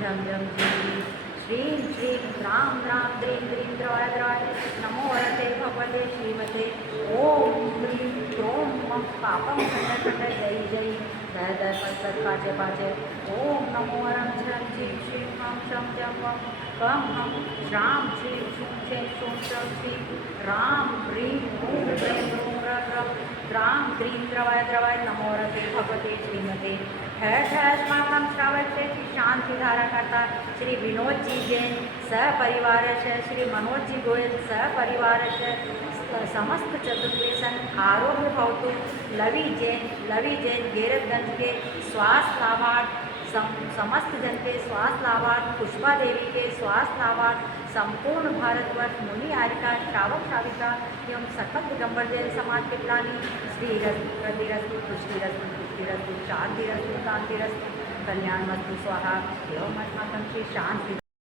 झम झम झी श्रीं श्रीं द्रां द्रां द्रीं द्रीं द्रवाय द्रवाय नमो वरते भगवते श्रीमते ओम ह्रीं क्रों मं पापं खंड खंड जय जय दय दय पद पद पाचे पाचे ओम नमो वरं झं झीं श्रीं हं शं जं वं कं हं श्रां श्रीं शूं छें शूं शं श्रीं रां ह्रीं हूं ह्रीं ह्रूं रं रं द्रां द्रीं द्रवाय द्रवाय नमो वरते भगवते श्रीमते ठहर ठहर अस्माकं श्रावक श्री शांतिधारा करता श्री विनोद जी जैन सहपरिवार श्री मनोज जी गोयल सहपरिवार समस्त चतुर्वेशन आरोग्य भवतु लवी जैन गेरतगंज के स्वास्थ्य लाभार्थ समस्त जन के स्वास्थ्य लाभार्थ पुष्पा देवी के स्वास्थ्य लाभार्थ संपूर्ण भारतवर्ष मुनि आरिका श्रावक श्राविका एवं सकल दिगंबर जैन समाज के प्राणी श्री रतिरस्तु पुष्टिरस्तु पुष्टिरस्तु शांतिरस्तु शांतिरस्तु कल्याणमस्तु स्वाहा एवं अस्माकं श्री शांति